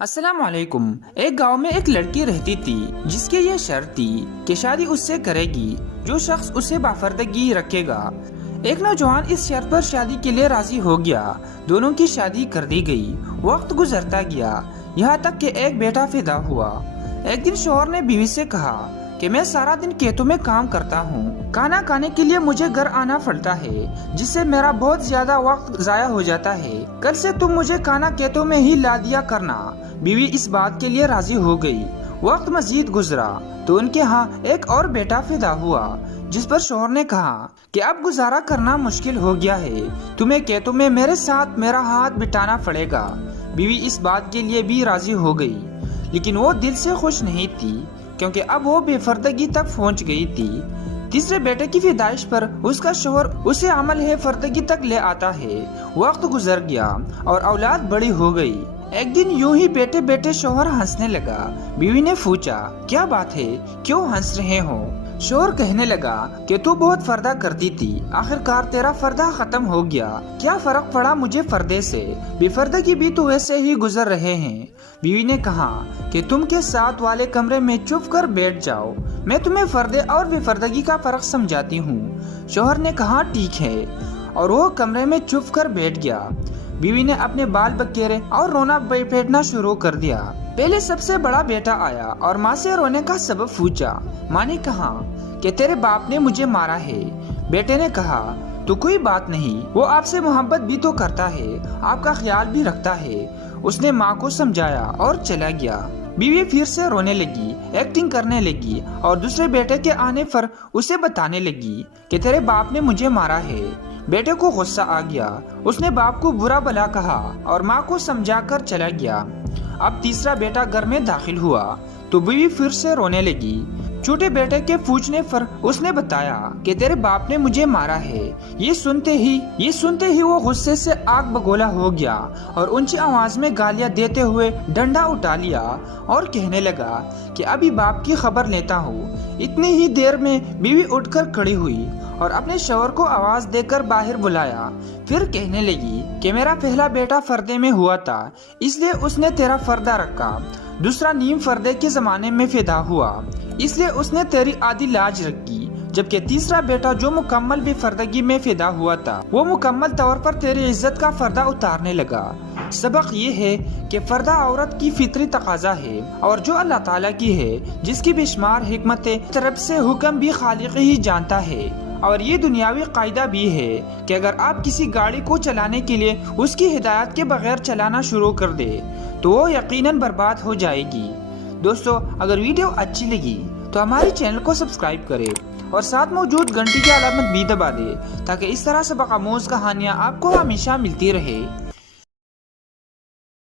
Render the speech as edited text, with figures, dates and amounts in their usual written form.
अस्सलाम वालेकुम। एक गांव में एक लड़की रहती थी जिसकी ये शर्त थी कि शादी उससे करेगी जो शख्स उसे बाफर्दगी रखेगा। एक नौजवान इस शर्त पर शादी के लिए राजी हो गया। दोनों की शादी कर दी गई। वक्त गुजरता गया, यहाँ तक कि एक बेटा पैदा हुआ। एक दिन शौहर ने बीवी से कहा कि मैं सारा दिन खेतों में काम करता हूँ, खाना खाने के लिए मुझे घर आना पड़ता है, जिससे मेरा बहुत ज्यादा वक्त जाया हो जाता है। कल से तुम मुझे खाना खेतों में ही ला दिया करना। बीवी इस बात के लिए राजी हो गई। वक्त मजीद गुजरा तो उनके यहाँ एक और बेटा पैदा हुआ, जिस पर शौहर ने कहा कि अब गुजारा करना मुश्किल हो गया है, तुम्हें खेतों में मेरे साथ मेरा हाथ बिठाना पड़ेगा। बीवी इस बात के लिए भी राजी हो गई, लेकिन वो दिल से खुश नहीं थी, क्योंकि अब वो बेफर्दगी तक पहुंच गई थी। तीसरे बेटे की पैदाइश पर उसका शौहर उसे अमल है फर्दगी तक ले आता है। वक्त गुजर गया और औलाद बड़ी हो गई। एक दिन यूं ही बैठे बैठे शौहर हंसने लगा। बीवी ने पूछा, क्या बात है, क्यों हंस रहे हो? शौहर कहने लगा कि तू बहुत पर्दा करती थी, आखिरकार तेरा पर्दा खत्म हो गया। क्या फर्क पड़ा मुझे पर्दे से? बेफर्दगी भी तो वैसे ही गुजर रहे हैं। बीवी ने कहा कि तुम के साथ वाले कमरे में चुप कर बैठ जाओ, मैं तुम्हें पर्दे और बेफर्दगी का फर्क समझाती हूँ। शौहर ने कहा ठीक है, और वो कमरे में चुप कर बैठ गया। बीवी ने अपने बाल बखेरे और रोना बैठना शुरू कर दिया। पहले सबसे बड़ा बेटा आया और माँ से रोने का सबब पूछा। माँ ने कहा कि तेरे बाप ने मुझे मारा है। बेटे ने कहा तो कोई बात नहीं, वो आपसे मोहब्बत भी तो करता है, आपका ख्याल भी रखता है। उसने माँ को समझाया और चला गया। बीवी फिर से रोने लगी, एक्टिंग करने लगी और दूसरे बेटे के आने पर उसे बताने लगी कि तेरे बाप ने मुझे मारा है। बेटे को गुस्सा आ गया। उसने बाप को बुरा भला कहा और माँ को समझाकर चला गया। अब तीसरा बेटा घर में दाखिल हुआ तो बीवी फिर से रोने लगी। छोटे बेटे के पूछने पर उसने बताया कि तेरे बाप ने मुझे मारा है। ये सुनते ही वो गुस्से से आग बगोला हो गया और ऊंची आवाज में गालियां देते हुए डंडा उठा लिया और कहने लगा कि अभी बाप की खबर लेता हूँ। इतनी ही देर में बीवी उठकर खड़ी हुई और अपने शौहर को आवाज देकर बाहर बुलाया। फिर कहने लगी कि मेरा पहला बेटा पर्दे में हुआ था, इसलिए उसने तेरा पर्दा रखा। दूसरा नीम पर्दे के जमाने में पैदा हुआ, इसलिए उसने तेरी आधी लाज रखी। जबकि तीसरा बेटा जो मुकम्मल बेफर्दगी में पैदा हुआ था, वो मुकम्मल तौर पर तेरी इज्जत का पर्दा उतारने लगा। सबक ये है कि पर्दा औरत की फितरी तकाजा है और जो अल्लाह ताला की है, जिसकी बेशुमार हिकमतें तरफ से हुक्म भी खालिक ही जानता है। और ये दुनियावी कायदा भी है कि अगर आप किसी गाड़ी को चलाने के लिए उसकी हिदायत के बगैर चलाना शुरू कर दे तो वो यकीनन बर्बाद हो जाएगी। दोस्तों, अगर वीडियो अच्छी लगी तो हमारे चैनल को सब्सक्राइब करें और साथ मौजूद घंटी की अलामत भी दबा दे, ताकि इस तरह से बकामोज कहानियाँ आपको हमेशा मिलती रहे।